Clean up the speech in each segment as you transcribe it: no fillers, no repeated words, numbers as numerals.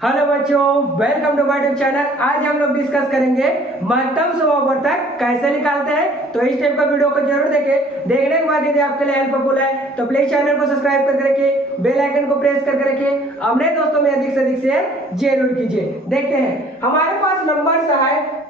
Hello बच्चों, welcome to my YouTube channel. आज हम लोग डिस्कस करेंगे महत्तम समापवर्तक कैसे निकालते हैं। तो इस टाइप का वीडियो को जरूर देखें। देखने के बाद यदि आपके लिए हेल्पफुल है तो प्लीज चैनल को सब्सक्राइब करके रखिए, बेल आइकन को प्रेस करके रखिए, अपने दोस्तों में अधिक से अधिक शेयर जरूर कीजिए। देखते हैं हमारे पास नंबर है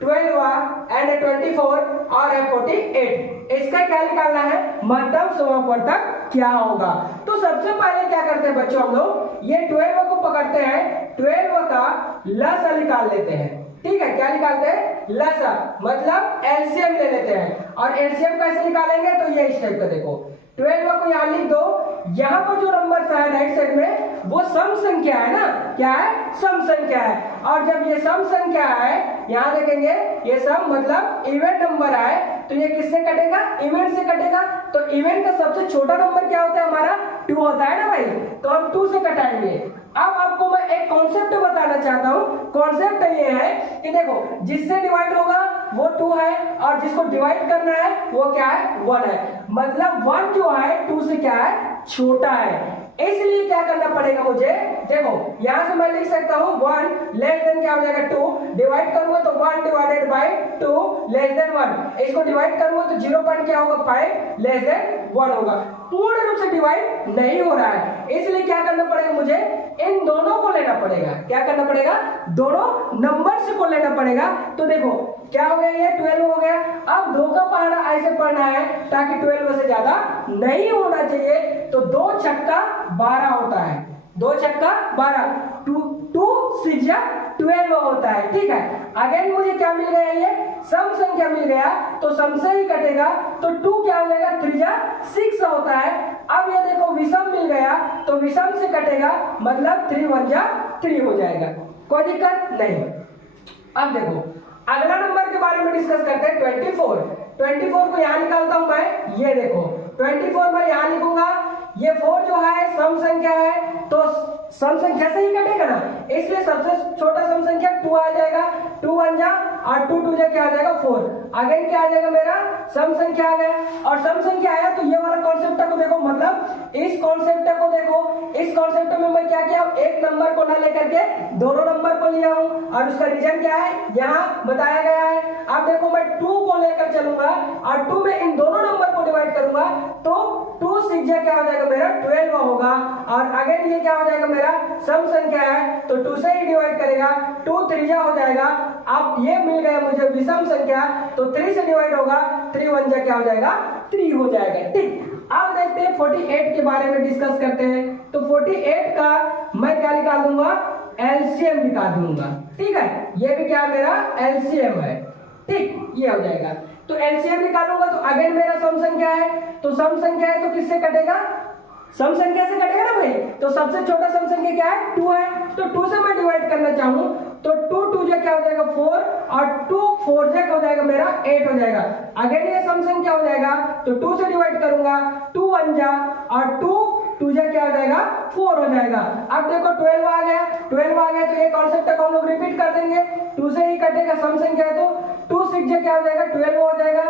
12 एंड 24 और 48। इसका क्या निकालना है, महत्तम समापवर्तक क्या होगा। तो सबसे पहले क्या करते हैं बच्चों, हम लोग ये 12 को पकड़ते हैं, 12 का लसा निकाल लेते हैं। ठीक है, क्या निकालते हैं, लसा मतलब एलसीएम ले लेते हैं। और एलसीएम कैसे निकालेंगे, तो ये इस टाइप का देखो, 12 को यहाँ लिख दो। यहाँ पर जो नंबर है राइट साइड में वो सम संख्या है ना, क्या है, सम संख्या है। और जब ये सम संख्या है, यहाँ देखेंगे ये सम मतलब इवेंट नंबर है, तो ये किससे कटेगा, इवेंट से कटेगा। तो इवेंट का सबसे छोटा नंबर क्या होता है, हमारा 2 होता है ना भाई, तो हम 2 से कटाएंगे। अब आपको मैं एक कॉन्सेप्ट बताना चाहता हूँ। कॉन्सेप्ट ये है कि देखो, जिससे डिवाइड होगा वो 2 है और जिसको डिवाइड करना है वो क्या है, 1 है। मतलब 1 जो है 2 से क्या है, छोटा है। इसलिए क्या करना पड़ेगा मुझे, देखो यहां से मैं लिख सकता हूं 1 लेस देन क्या हो जाएगा 2, डिवाइड करूंगा तो 1 डिवाइडेड बाय 2 लेस देन 1। इसको डिवाइड करूंगा तो 0 पॉइंट क्या होगा, 5 लेस देन 1 होगा। पूर्ण रूप से डिवाइड नहीं हो रहा है, इसलिए क्या करना पड़ेगा मुझे, इन दोनों को लेना पड़ेगा। क्या करना पड़ेगा, दोनों नंबर्स को लेना पड़ेगा। तो देखो क्या हो गया, ये 12 हो गया। अब 2 का पहाड़ा ऐसे पढ़ना है ताकि 12 से ज्यादा नहीं होना चाहिए। तो 2 छक्का 12 होता है, 2 छक्का 12, 2 6 12 होता है। ठीक है, अगेन मुझे क्या मिल गया, ये सम संख्या मिल गया, तो सम से ही कटेगा। तो 2 क्या हो जाएगा, 3 6 होता है। अब ये देखो विषम मिल गया, तो विषम से कटेगा, मतलब 3 1 3 हो जाएगा, कोई दिक्कत नहीं। अब देखो अगला नंबर के बारे में डिस्कस करते हैं, 24 को यहां निकालता हूं मैं। ये देखो 24 मैं यहां लिखूंगा, ये 4 जो है सम संख्या है, तो सम संख्या से ही कटेगा ना, इसलिए सबसे छोटा सम संख्या 2 आ जाएगा। 2 1 जा और 2 2 जा क्या आ जाएगा, 4। अगेन क्या आ जाएगा, मेरा सम संख्या आ गया। और सम संख्या आया तो ये वाला कॉन्सेप्ट को देखो, मतलब इस कॉन्सेप्ट को देखो। इस कॉन्सेप्ट में मैं क्या किया, एक नंबर को ना लेकर के दोनों नंबर को लिया हूं, और उसका रीजन क्या है यहाँ बताया गया है। अब देखो मैं 2 को लेकर चलूंगा और 2 में इन दोनों नंबर को डिवाइड करूंगा, तो 2 6 क्या हो जाएगा, मेरा 12 होगा। और अगेन ये क्या हो जाएगा, मेरा सम संख्या है, तो 2 से ही डिवाइड करेगा, 2 3 हो जाएगा। अब ये मिल गया मुझे विषम संख्या, तो 3 से डिवाइड होगा, 3 1 क्या हो जाएगा, 3 हो जाएगा। ठीक, अब देखते हैं 48 के बारे में डिस्कस करते हैं। तो 48 का मैं क्या निकाल दूंगा, एलसीएम निकाल दूंगा। ठीक है, ये भी क्या मेरा एलसीएम है। ठीक, ये हो जाएगा। तो एलसीएम निकालूंगा तो अगेन मेरा सम संख्या है, तो सम संख्या है तो किससे कटेगा, सम संख्या से कटेगा ना भाई। तो सबसे छोटा सम संख्या क्या है, 2 है। तो 2 से मैं डिवाइड करना चाहूं तो 2 2 क्या हो जाएगा, 4, और 2 4 हो जाएगा, मेरा 8 हो जाएगा। अगेन ये सम संख्या हो जाएगा, तो 2 से डिवाइड करूंगा, 2 1 जा और 2 2 क्या हो जाएगा, 4 हो जाएगा। अब देखो 12 आ गया, 12 आ गया, तो ये कॉन्सेप्ट को हम लोग रिपीट कर देंगे। 2 से ही कटेगा, सम संख्या है तो 2 6 क्या हो जाएगा, 12 हो जाएगा।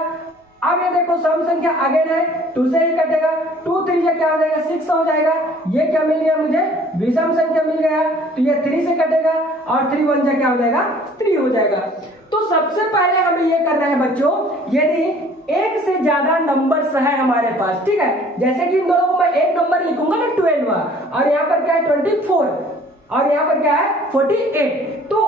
अब ये देखो सम संख्या अगेन है, 2 से ही कटेगा, 2 3 क्या हो जाएगा, 6 हो जाएगा। ये क्या मिल गया मुझे, विषम संख्या मिल गया, तो ये 3 से कटेगा और 3 1 क्या हो जाएगा, 3 हो जाएगा। तो सबसे पहले हमें ये करना है बच्चों, यदि एक से ज्यादा नंबर्स है हमारे पास, ठीक है, जैसे कि इन दोनों को मैं एक नंबर लिखूंगा ना 12, और यहाँ पर क्या है 24, और यहाँ पर क्या है 48, तो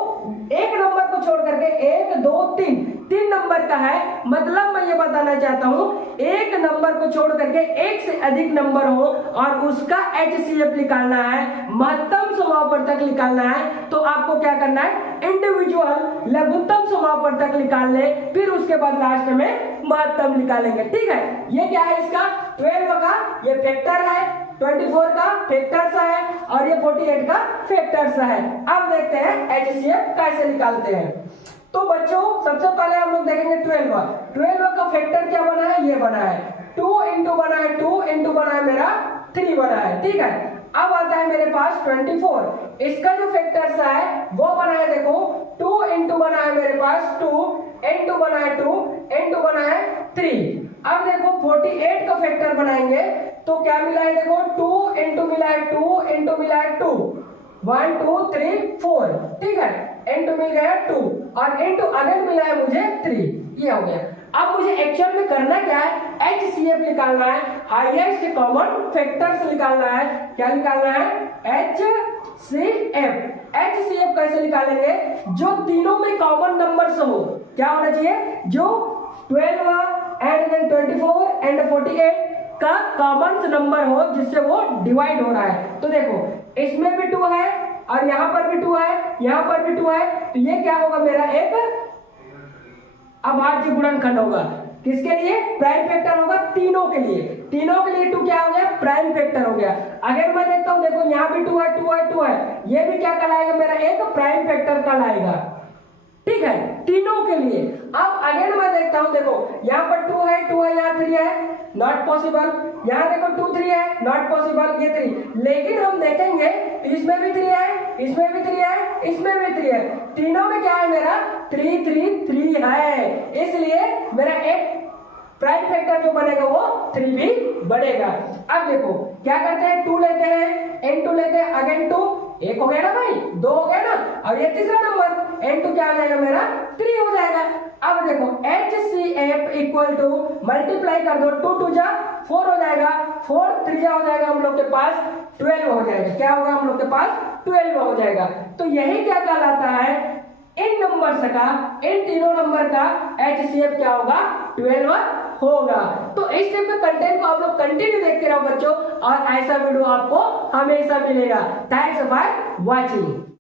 एक नंबर को छोड़ करके 1 2 3 नंबर का है। मतलब मैं ये बताना चाहता हूं, एक नंबर को छोड़ करके एक से अधिक नंबर हो और उसका एचसीएफ निकालना है, महत्तम समापवर्तक निकालना है, तो आपको क्या करना है, इंडिविजुअल लघुत्तम समापवर्तक निकाल ले, फिर उसके बाद लास्ट में महत्तम निकालेंगे। ठीक है, ये क्या है, इसका 12 का ये फैक्टर है, 24 का फैक्टर सा है, और ये 48 का फैक्टर सा है। अब देखते हैं एचसीएफ कैसे निकालते हैं। तो बच्चों सबसे पहले हम लोग देखेंगे 12 का फैक्टर क्या बना है, ये बना है 2 इंटू बना है 2 इंटू बना है मेरा 3 बना है। ठीक है, अब आता है मेरे पास 24, इसका जो फैक्टर सा है वो बना है, देखो 2 इंटू बना है मेरे पास 2 इंटू बना है 2 इंटू बना है 3। अब देखो 48 का फैक्टर बनाएंगे तो क्या मिला है, देखो 2 इंटू मिला है 2 इंटू मिला है 2, 1 2 3 4, ठीक है, N2 मिल गया 2 और N2 अगेन मिला है मुझे 3, ये हो गया। अब मुझे एक्चुअल में करना क्या है, HCF निकालना है, हाईएस्ट कॉमन फैक्टर्स निकालना है। क्या निकालना है, HCF। HCF कैसे निकालेंगे, जो तीनों में कॉमन नंबर्स हो, क्या होना चाहिए, जो 12 एंड देन 24 एंड 48 का कॉमन नंबर हो जिससे वो डिवाइड हो रहा है। तो देखो इसमें भी 2 है और यहाँ पर भी 2 है, यहाँ पर भी 2 है, तो ये क्या होगा, मेरा एक अभाज्य गुणनखंड होगा। किसके लिए, प्राइम फैक्टर होगा, तीनों के लिए। तीनों के लिए 2 क्या हो गया, प्राइम फैक्टर हो गया। अगर मैं देखता हूं, देखो यहाँ भी 2 है, 2 है, 2 है, ये भी क्या कहलाएगा, मेरा एक प्राइम फैक्टर कहलाएगा, ठीक है, तीनों के लिए। अब अगर मैं देखता हूं, देखो यहाँ पर 2 है, 2 है, यहाँ 3 है, नॉट पॉसिबल। यहाँ देखो 2 3 है, नॉट पॉसिबल, ये 3। लेकिन हम देखेंगे तो इसमें भी 3 है, इसमें भी 3 है, इसमें भी 3 है, तीनों में क्या है, मेरा 3 3 3 है, इसलिए मेरा एक प्राइम फैक्टर जो बनेगा वो 3 भी बनेगा। अब देखो क्या करते हैं, 2 लेते हैं, N2 लेते हैं, अगेन 2, एक हो गया ना भाई, 2 हो गया ना, और ये तीसरा नंबर N2 क्या हो जाएगा, मेरा 3 हो जाएगा। अब देखो HCF इक्वल टू मल्टीप्लाई कर दो, 2 2 जा 4 हो जाएगा, 4 3 जा हो जाएगा, हम लोग के पास 12 हो जाएगा। क्या होगा, हम लोग के पास 12 हो जाएगा। तो यही क्या कहलाता है, इन नंबर्स का, इन तीनों नंबर का HCF क्या होगा, 12 होगा। तो इस टाइप के कंटेंट को आप लोग कंटिन्यू देखते रहो बच्चों, और ऐसा वीडियो आपको हमेशा मिलेगा। Thanks for watching.